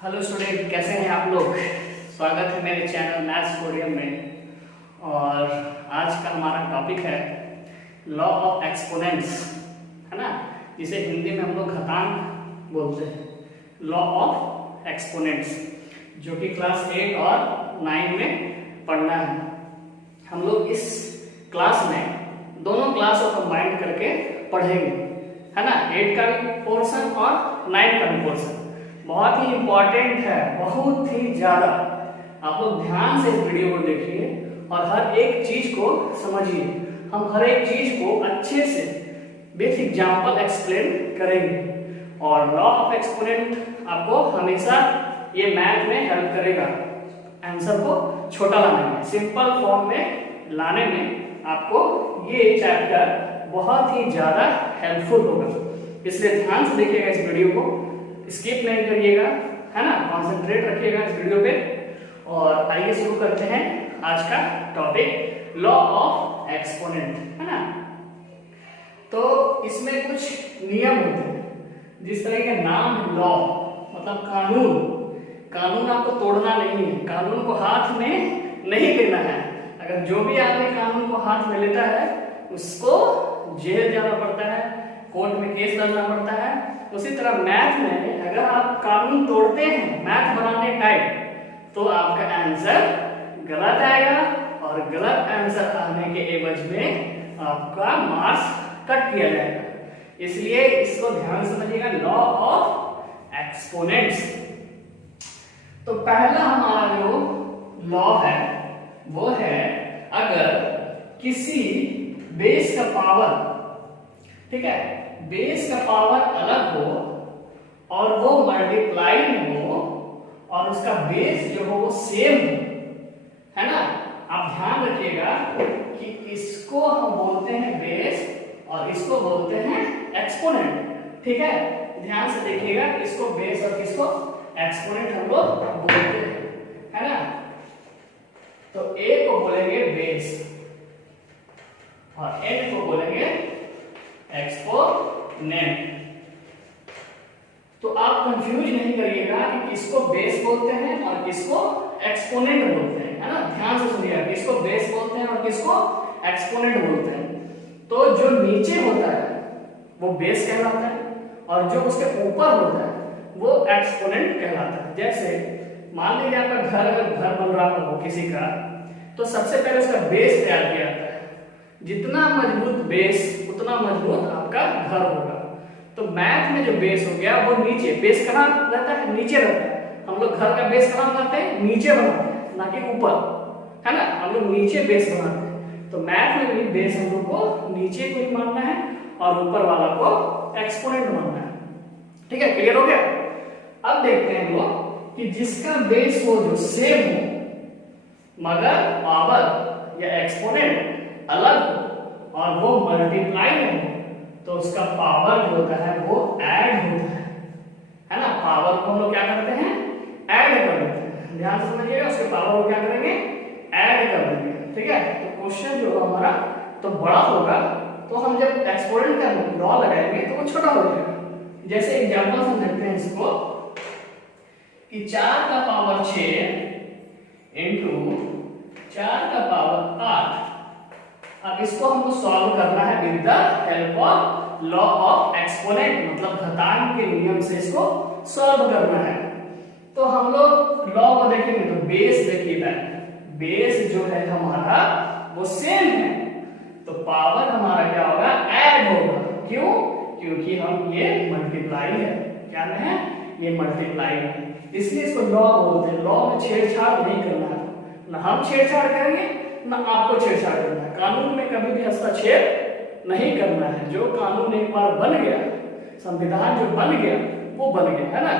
Hello student, कैसे हैं आप लोग। स्वागत है मेरे चैनल मैथ्स पोडियम में। और आज का हमारा टॉपिक है लॉ ऑफ एक्सपोनेंट्स, है ना, जिसे हिंदी में हम लोग घातांक बोलते हैं। लॉ ऑफ एक्सपोनेंट्स जो कि क्लास 8 और 9 में पढ़ना है। हम लोग इस क्लास में दोनों क्लास को कंबाइंड करके पढ़ेंगे, है ना। 8 का भी पोर्शन और 9 का भी पोर्शन बहुत ही इंपॉर्टेंट है, बहुत ही ज्यादा। आप लोग ध्यान से इस वीडियो को देखिए और हर एक चीज को समझिए। हम हर एक चीज को अच्छे से विथ एग्जांपल एक्सप्लेन करेंगे। और लॉ ऑफ एक्सपोनेंट आपको हमेशा ये मैथ में हेल्प करेगा आंसर को छोटा लाने में, सिंपल फॉर्म में लाने में आपको ये चैप्टर बहुत ही ज्यादा हेल्पफुल होगा। इसलिए ध्यान से देखिएगा इस वीडियो को, स्किप नहीं करिएगा, है ना। कंसंट्रेट रखिएगा इस वीडियो पे। और आइए शुरू करते हैं आज का टॉपिक, लॉ ऑफ एक्सपोनेंट, है ना। तो इसमें कुछ नियम होते हैं, जिस तरह के नाम है लॉ मतलब कानून। कानून आपको तोड़ना नहीं है, कानून को हाथ में नहीं लेना है। अगर जो भी आदमी कानून को हाथ में लेता है उसको जेल जाना पड़ता है, कोर्ट में केस लड़ना पड़ता है। उसी तरह मैथ में अगर आप कानून तोड़ते हैं मैथ बनाने टाइम, तो आपका आंसर गलत आएगा और गलत आंसर आने के एवज में आपका मार्क्स कट किया जाएगा। इसलिए इसको ध्यान से समझिएगा, लॉ ऑफ एक्सपोनेंट्स। तो पहला हमारा जो लॉ है वो है, अगर किसी बेस का पावर, ठीक है, बेस का पावर अलग हो और वो मल्टीप्लाइड हो और उसका बेस जो हो वो सेम हो, है ना। आप ध्यान रखिएगा कि इसको हम बोलते हैं बेस और इसको बोलते हैं एक्सपोनेंट, ठीक है। ध्यान से देखिएगा, इसको बेस और किसको एक्सपोनेंट हम लोग बोलते हैं, है ना। तो ए को बोलेंगे बेस और एन को बोलेंगे एक्सपोनेंट। तो आप कंफ्यूज नहीं करिएगा कि किसको बेस बोलते हैं और किसको एक्सपोनेंट बोलते हैं, है ना। ध्यान से सुनिएगा, किसको बेस बोलते हैं और किसको एक्सपोनेंट बोलते हैं। तो जो नीचे होता है वो बेस कहलाता है और जो उसके ऊपर होता है वो एक्सपोनेंट कहलाता है। जैसे मान लीजिए आपका घर बन रहा हो किसी का, तो सबसे पहले उसका बेस तैयार किया जाता है। जितना मजबूत बेस उतना मजबूत आपका घर होगा। तो मैथ में जो बेस हो गया वो नीचे, बेस कहाँ रहता है, नीचे रहता है। हम लोग घर का बेस कहाँ बनाते हैं, नीचे बनाते हैं, ना कि ऊपर, है ना। हम लोग नीचे बेस बनाते हैं। तो मैथ में भी बेस हम लोग को नीचे को ही मानना है और ऊपर वाला को एक्सपोनेंट मानना है, ठीक है। क्लियर हो गया। अब देखते हैं हम लोग कि जिसका बेस हो जो सेम हो मगर पावर या एक्सपोनेंट अलग हो और वो मल्टीप्लाई हो, तो उसका पावर जो होता है वो ऐड होता है ना। पावर को हम लोग क्या करते हैं, ऐड कर देते हैं। ध्यान से समझिएगा, उसके पावर को क्या करेंगे, ऐड कर देंगे, ठीक है। तो क्वेश्चन जो हमारा तो बड़ा होगा, तो हम जब एक्सपोनेंट का लॉ लगाएंगे तो वो छोटा हो जाएगा। जैसे एग्जांपल हम देखते हैं इसको कि 4 का पावर 6 इंटू 4 का पावर 8। अब इसको हमको सॉल्व करना है with the help of law of exponent, मतलब घातांक के नियम से इसको सॉल्व करना है। तो हम लोग लॉ को देखेंगे तो बेस देखिएगा, बेस जो है हमारा वो सेम है, तो पावर हमारा क्या होगा, ऐड होगा। क्यों? क्योंकि हम ये मल्टीप्लाई है, क्या है, ये मल्टीप्लाई है, इसलिए इसको लॉ बोलते हैं। लॉ में छेड़छाड़ नहीं करना है, ना हम छेड़छाड़ करेंगे ना आपको छेड़छाड़ करना है। कानून में कभी भी हस्तक्षेप नहीं करना है। जो कानून एक बार बन गया, संविधान जो बन गया वो बन गया, है ना।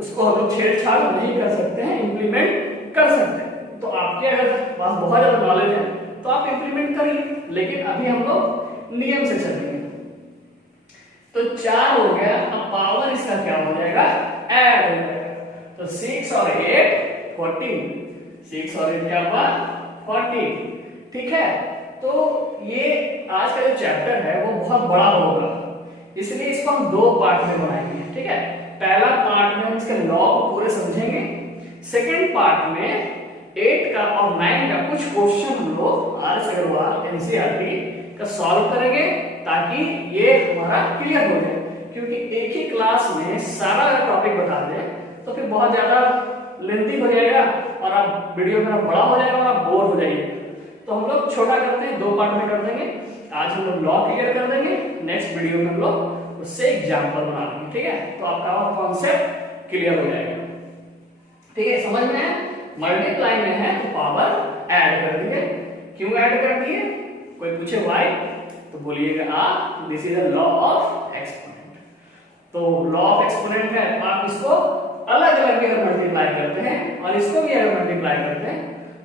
उसको हम लोग छेड़छाड़ नहीं कर सकते हैं, इंप्लीमेंट कर सकते हैं। तो आपके अगर पास बहुत ज्यादा नॉलेज है तो आप इंप्लीमेंट करिए, लेकिन अभी हम लोग नियम से चलेंगे। तो 4 हो गया, अब पावर इसका क्या हो जाएगा, ऐड हो जाएगा। तो 6 और 8 14, 6 और 8 क्या हुआ 40, ठीक है। तो ये आज का जो चैप्टर है वो बहुत बड़ा होगा, इसलिए इसको हम 2 पार्ट में बनाएंगे, ठीक है। पहला पार्ट में हम इसके लॉ को पूरे समझेंगे, सेकेंड पार्ट में 8 का और 9 का कुछ क्वेश्चन हम लोग आर.एस. अग्रवाल एनसीईआरटी का सॉल्व करेंगे ताकि ये हमारा क्लियर हो जाए। क्योंकि एक ही क्लास में सारा टॉपिक बता दें तो फिर बहुत ज्यादा लेंथी हो जाएगा और आप वीडियो मेरा बड़ा हो जाएगा और आप बोर हो जाइए। तो हम लोग छोटा करते हैं, 2 पार्ट में कर देंगे। आज हम लोग लॉ क्लियर कर देंगे, नेक्स्ट वीडियो में हम लोग उससे एग्जाम्पल बना लेंगे, ठीक है। तो आपका कॉन्सेप्ट क्लियर हो जाएगा, ठीक है। समझ में है? मल्टीप्लाई में है तो पावर ऐड कर दिए। क्यों ऐड कर दिए? कोई पूछे व्हाई, तो बोलिएगा this is a law of exponent. तो लॉ ऑफ एक्सपोनेंट है, आप इसको अलग अलग अगर मल्टीप्लाई करते हैं और इसको भी अगर मल्टीप्लाई करते हैं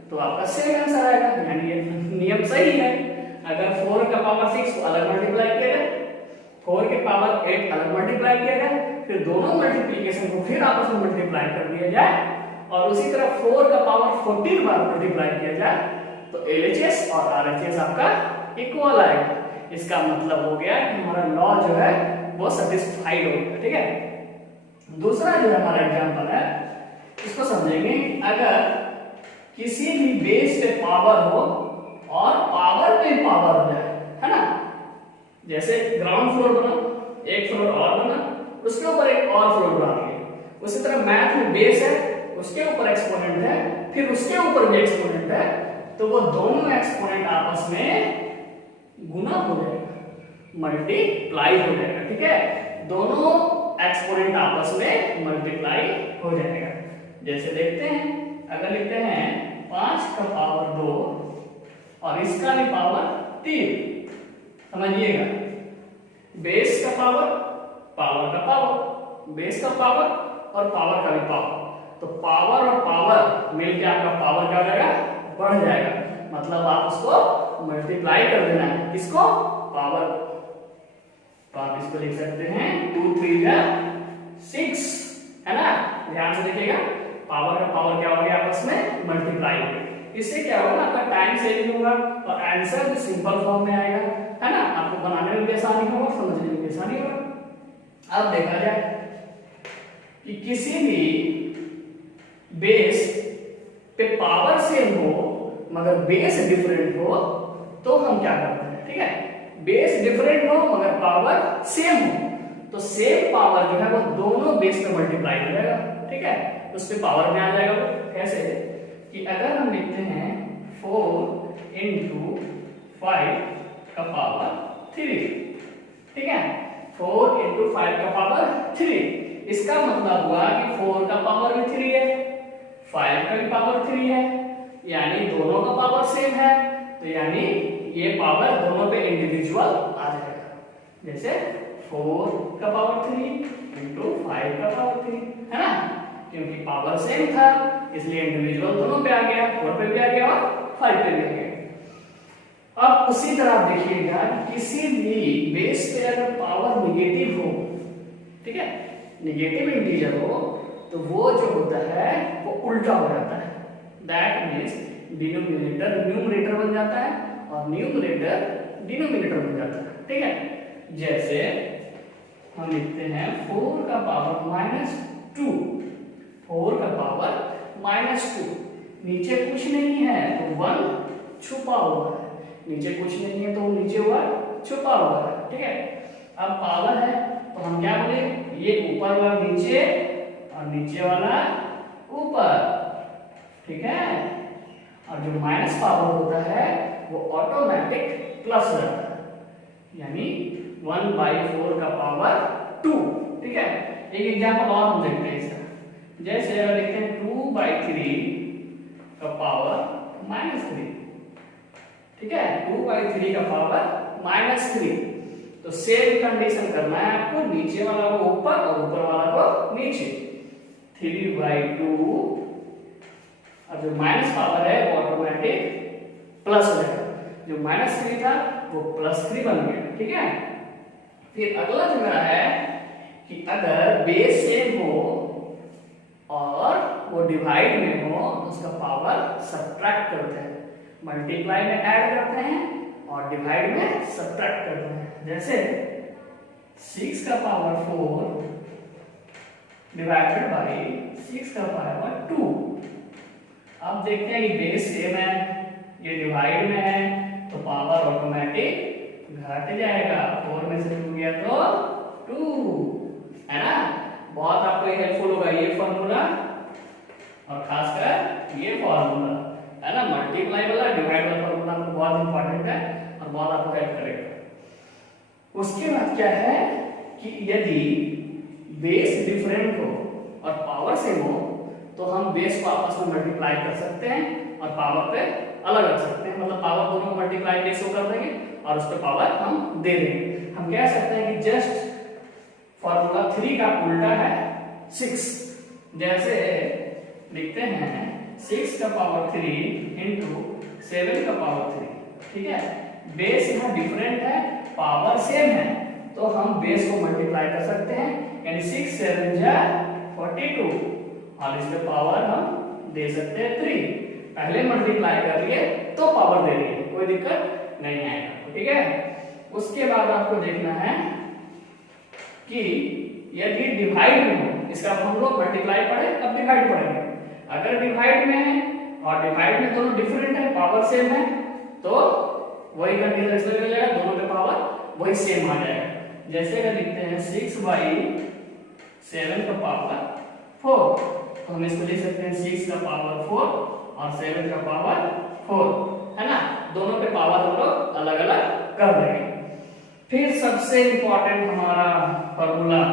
तो आपका सेम आंसर आएगा, यानी ये नियम सही है। अगर 4 का पावर 6 को अलग मल्टीप्लाई किया जाए, 4 के पावर 8 अलग मल्टीप्लाई किया जाए, फिर दोनों मल्टीप्लिकेशन को फिर आपस में मल्टीप्लाई कर दिया जाए और उसी तरह 4 का पावर 14 बार मल्टीप्लाई किया जाए तो LHS और RHS आपका इक्वल आएगा। इसका मतलब हो गया कि हमारा लॉ जो है वो सेटिस्फाइड हो गया, ठीक है। दूसरा जो हमारा एग्जांपल है इसको समझेंगे। अगर किसी भी बेस पे पावर हो और पावर पे पावर हो जाए, है ना, जैसे ग्राउंड फ्लोर बना, एक फ्लोर और बना, उसके ऊपर एक और फ्लोर बना दिया। उसी तरह मैथ में बेस है, उसके ऊपर एक्सपोनेंट है, फिर उसके ऊपर भी एक्सपोनेंट है, तो वो दोनों एक्सपोनेंट आपस में गुना हो जाएगा, मल्टीप्लाई हो जाएगा, ठीक है। दोनों एक्सपोनेंट आपस में मल्टीप्लाई हो जाएगा। जैसे देखते हैं, अगर लिखते हैं 5 का पावर 2 और इसका भी पावर 3, समझिएगा, बेस का पावर, पावर का पावर, बेस का पावर और पावर का भी पावर, तो पावर और पावर मिलकर आपका पावर क्या हो जाएगा, बढ़ जाएगा। मतलब आप उसको मल्टीप्लाई कर देना है, किसको, पावर। तो आप इसको लिख सकते हैं 2 3 जा 6, है ना। ध्यान से देखिएगा, पावर का पावर क्या हो गया, आपस में मल्टीप्लाई हो गया। इससे क्या होगा, आपका टाइम सेविंग होगा और आंसर भी सिंपल फॉर्म में आएगा, है ना। आपको बनाने में भी आसानी होगा, समझने में भी आसानी होगा। अब देखा जाए कि किसी भी बेस पे पावर सेम हो मगर बेस डिफरेंट हो तो हम क्या करते हैं, ठीक है। बेस डिफरेंट हो मगर पावर सेम हो तो सेम पावर जो है वो दोनों बेस पे मल्टीप्लाई हो जाएगा, ठीक है। उस पे पावर में आ जाएगा। वो कैसे कि अगर हम लिखते हैं 4 into 5 का पावर 3, ठीक है, 4 into 5 का पावर 3। इसका मतलब हुआ कि 4 का पावर भी 3 है, 5 का भी पावर 3 है, यानी दोनों का पावर सेम है, तो यानी ये पावर दोनों पे इंडिविजुअल आ जाएगा। जैसे 4 का पावर 3 into 5 का पावर 3, है ना, क्योंकि पावर सेम था इसलिए इंडिविजुअल दोनों पे आ गया, 4 पे भी आ गया और 5 पे भी आ गया। अब उसी तरह आप देखिएगा किसी भी बेस पे अगर पावर निगेटिव हो, ठीक है, निगेटिव इंटीजर हो तो वो जो होता है वो उल्टा हो जाता है। दैट मीन्स डिनोमिनेटर न्यूमरेटर बन जाता है और न्यूमरेटर डिनोमिनेटर बन जाता है, ठीक है। जैसे हम लिखते हैं 4 का पावर -2, 4 का पावर -2, नीचे कुछ नहीं है तो 1 छुपा हुआ है, नीचे कुछ नहीं है तो नीचे 1 छुपा हुआ है, ठीक है। अब पावर है तो हम क्या बोले, ये ऊपर वाला नीचे और नीचे वाला ऊपर, ठीक है। और जो माइनस पावर होता है वो ऑटोमेटिक प्लस रहता है, यानी 1/4 का पावर 2, ठीक है। एक एग्जांपल और हम देखते हैं इसका। जैसे अगर देखते हैं 2/3 का पावर -3, ठीक है, 2/3 का पावर -3, तो सेम कंडीशन करना है आपको, नीचे वाला को ऊपर और ऊपर वाला को नीचे। 3/2 और जो माइनस पावर है वो ऑटोमेटिक प्लस हो जाएगा, जो -3 था वो +3 बन गया, ठीक है। फिर अगला जो मेरा है कि अगर बेस सेम हो और वो डिवाइड में हो तो उसका पावर सब्ट्रैक्ट करते हैं, मल्टीप्लाई में ऐड करते हैं और डिवाइड में सब्ट्रैक्ट करते हैं। जैसे 6 का पावर 4 डिवाइडेड बाई 6 का पावर 2। अब देखते हैं कि बेस सेम है, ये डिवाइड में है, तो पावर ऑटोमेटिक घट जाएगा। 4 में से 2 गया तो 2, है ना। बहुत आपको हेल्पफुल होगा ये फॉर्मूला, और खासकर ये फॉर्मूला, है ना। मल्टीप्लाई वाला डिवाइड वाला फॉर्मूला आपको बहुत इंपॉर्टेंट है और बहुत आपको हेल्प करेगा। उसके बाद क्या है कि यदि बेस डिफरेंट हो और पावर सेम हो तो हम बेस को आपस में मल्टीप्लाई कर सकते हैं और पावर पे अलग रख सकते हैं। मतलब पावर दोनों को मल्टीप्लाई बेस को कर देंगे और उस पे पावर हम दे देंगे। हम कह सकते हैं कि जस्ट फॉर्मूला 3 का उल्टा है 6। जैसे लिखते हैं 6 का पावर 3 इंटू 7 का पावर 3, ठीक है। बेस यहाँ डिफरेंट है, पावर सेम है, तो हम बेस को मल्टीप्लाई कर सकते हैं, यानी 6 7 जा 42 और इस पे पावर हम दे सकते हैं 3। पहले मल्टीप्लाई कर लिए तो पावर दे दिए, कोई दिक्कत नहीं आएगा, ठीक है। उसके बाद आपको देखना है कि यदि डिवाइड में हो, इसका हम लोग मल्टीप्लाई पढ़े अब डिवाइड पढ़ेंगे। अगर डिवाइड में है और डिवाइड में दोनों डिफरेंट है, पावर सेम है, तो वही कंडीशन इसमें मिल जाएगा, दोनों के पावर वही सेम आ जाएगा। जैसे अगर लिखते हैं 6/7 का पावर 4, तो हम इसको लिख सकते हैं 6 का पावर 4 और 7 का पावर 4, है ना। दोनों के पावर हम लोग अलग अलग कर देंगे। फिर सबसे इंपॉर्टेंट हमारा फॉर्मूला,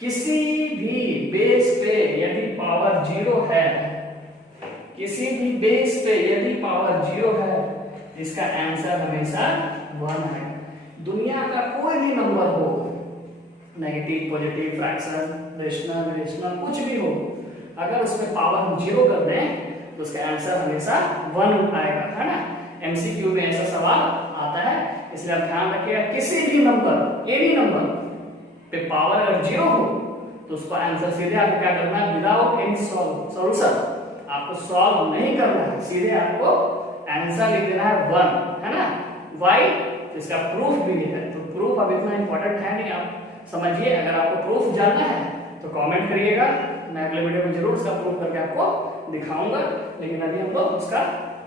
किसी भी बेस पे यदि पावर 0 है, किसी भी बेस पे यदि पावर 0 है, इसका आंसर हमेशा 1 है। दुनिया का कोई भी नंबर हो, नेगेटिव पॉजिटिव फ्रैक्शन रेशनल कुछ भी हो, अगर उसमें पावर हम 0 कर दें तो उसका आंसर हमेशा 1 आएगा, है ना। एमसीक्यू में ऐसा सवाल आता है, इसलिए आप ध्यान रखिएगा किसी भी नंबर, ये भी नंबर पे पावर अगर 0 हो तो उसका आंसर सीधे आपको क्या करना है, विदाउट एनी सॉल्यूशन, आपको सॉल्व नहीं करना है, सीधे आपको आंसर लिख देना है 1, है ना। वाई, इसका प्रूफ भी है, तो प्रूफ अब इतना इंपॉर्टेंट है नहीं, आप समझिए। अगर आपको प्रूफ जानना है तो कमेंट करिएगा, मैं अगले वीडियो में जरूर उसका प्रूफ करके आपको दिखाऊंगा। लेकिन अभी हम लोग उसका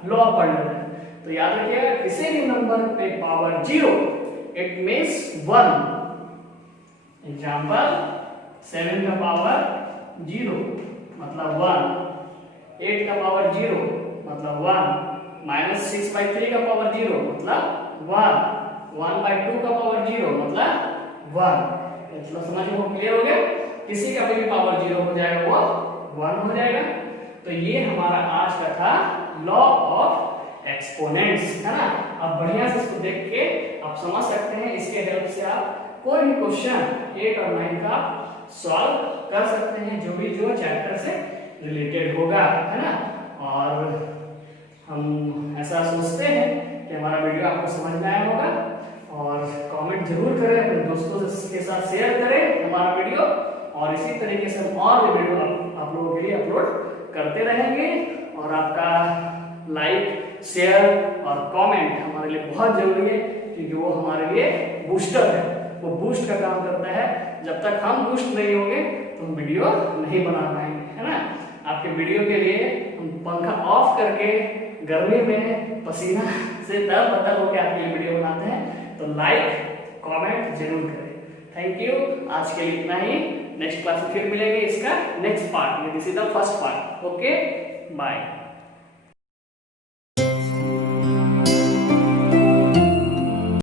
लॉ पढ़ लेते हैं। तो याद रखिएगा किसी भी नंबर पे पावर 0 इट मींस 1। एग्जांपल 7 का पावर 0 मतलब 1, 8 का पावर 0 मतलब 1, -6/3 का पावर 0 मतलब 1, 1/2 का पावर 0 मतलब 1। मतलब समझ में क्लियर हो गया। किसी का भी पावर 0 हो जाएगा वो 1 हो जाएगा। तो ये हमारा आज का था लॉ ऑफ एक्सपोनेंट्स, है ना। अब बढ़िया से इसको देख के आप समझ सकते हैं, इसके हेल्प से आप कोई भी क्वेश्चन 8 और 9 का सॉल्व कर सकते हैं, जो चैप्टर से रिलेटेड होगा, है ना। और हम ऐसा सोचते हैं कि हमारा वीडियो आपको समझ में आया होगा, और कमेंट जरूर करें, अपने दोस्तों के साथ शेयर करें हमारा वीडियो, और इसी तरीके से हम और भी वीडियो आप लोगों के लिए अपलोड करते रहेंगे। और आपका लाइक, शेयर और कमेंट हमारे लिए बहुत जरूरी है, क्योंकि वो हमारे लिए बूस्टर है, वो बूस्ट का काम करता है। जब तक हम बूस्ट नहीं होंगे तो हम वीडियो नहीं बना पाएंगे, है ना। आपके वीडियो के लिए हम पंखा ऑफ करके गर्मी में पसीना से तर-बतर होकर आपके लिए वीडियो बनाते हैं। तो लाइक कमेंट जरूर करें। थैंक यू, आज के लिए इतना ही। नेक्स्ट क्लास में फिर मिलेंगे इसका next part, this is the first part. Okay, bye.